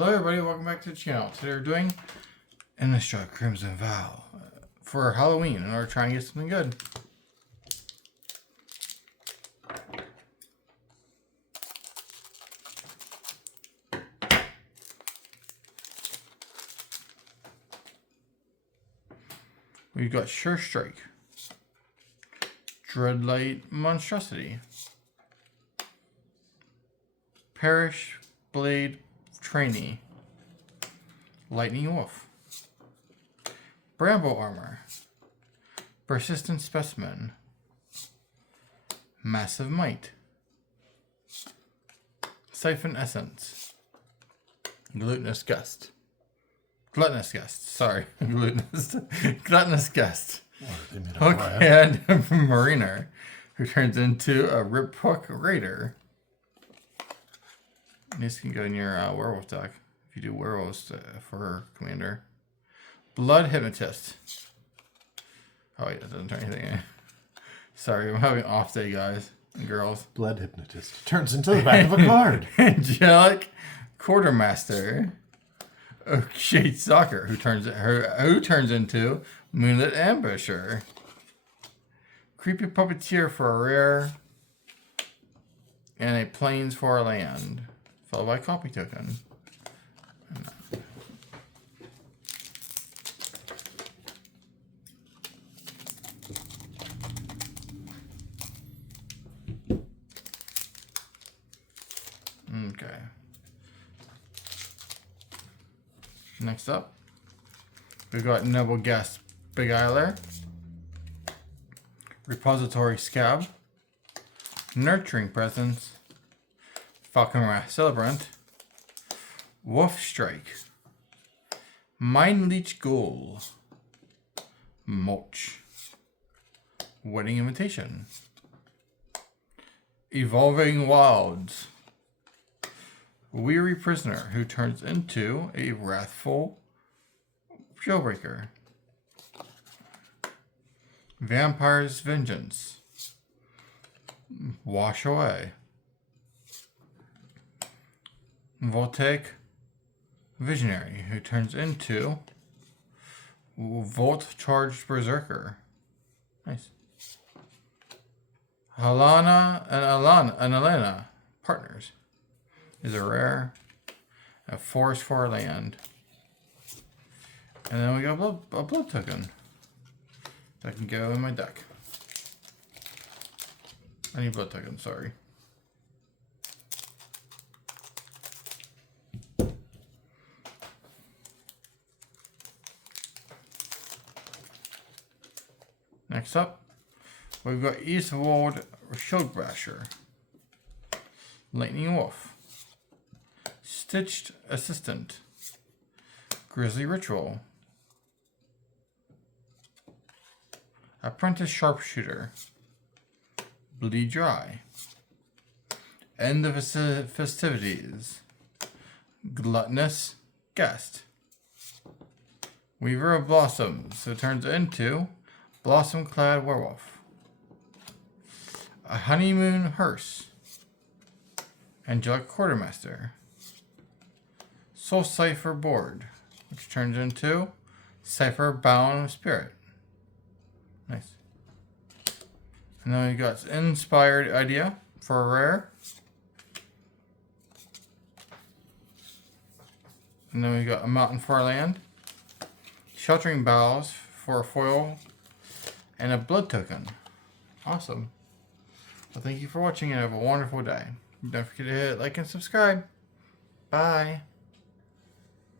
Hello everybody, welcome back to the channel. Today we're doing Innistrad Crimson Vow for Halloween, and we're trying to get something good. We've got Sure Strike, Dreadlight Monstrosity, Perish Blade Trainee, Lightning Wolf, Bramble Armor, Persistent Specimen, Massive Might, Siphon Essence, Gluttonous Gust, sorry, Gluttonous Gust, Hookhand Mariner, who turns into a Rip Hook Raider. This can go in your werewolf deck if you do werewolves for her commander. Blood Hypnotist. Oh wait, that doesn't turn anything in. Sorry, I'm having an off day, guys and girls. Blood Hypnotist turns into the back of a card. Angelic Quartermaster. Shade Stalker, who turns into Moonlit Ambusher. Creepy Puppeteer for a rare, and a Plains for a land. Followed by copy token. Okay. Next up, we've got Noble Guest Beguiler, Repository Scab, Nurturing Presence, Falconwrath Celebrant, Wolf Strike, Mind Leech Ghoul, Mulch, Wedding Invitation, Evolving Wilds, Weary Prisoner, who turns into a Wrathful Jailbreaker, Vampire's Vengeance, Wash Away, Voltaic Visionary, who turns into Volt Charged Berserker. Nice. Alana and Elena, partners, is a rare, a forest for land. And then we got a blood token that can go in my deck. I need blood token, sorry. Next up, we've got Eastwold Shieldbasher, Lightning Wolf, Stitched Assistant, Grizzly Ritual, Apprentice Sharpshooter, Bleed Dry, End of Festivities, Gluttonous Guest, Weaver of Blossoms, so it turns into Blossom Clad Werewolf, a Honeymoon Hearse, Angelic Quartermaster, Soul Cipher Board, which turns into Cipher Bound Spirit. Nice. And then we got Inspired Idea for a rare. And then we got a Mountain for a land, Sheltering Boughs for a foil, and a blood token. Awesome. Well, thank you for watching and have a wonderful day. Don't forget to hit like and subscribe. Bye.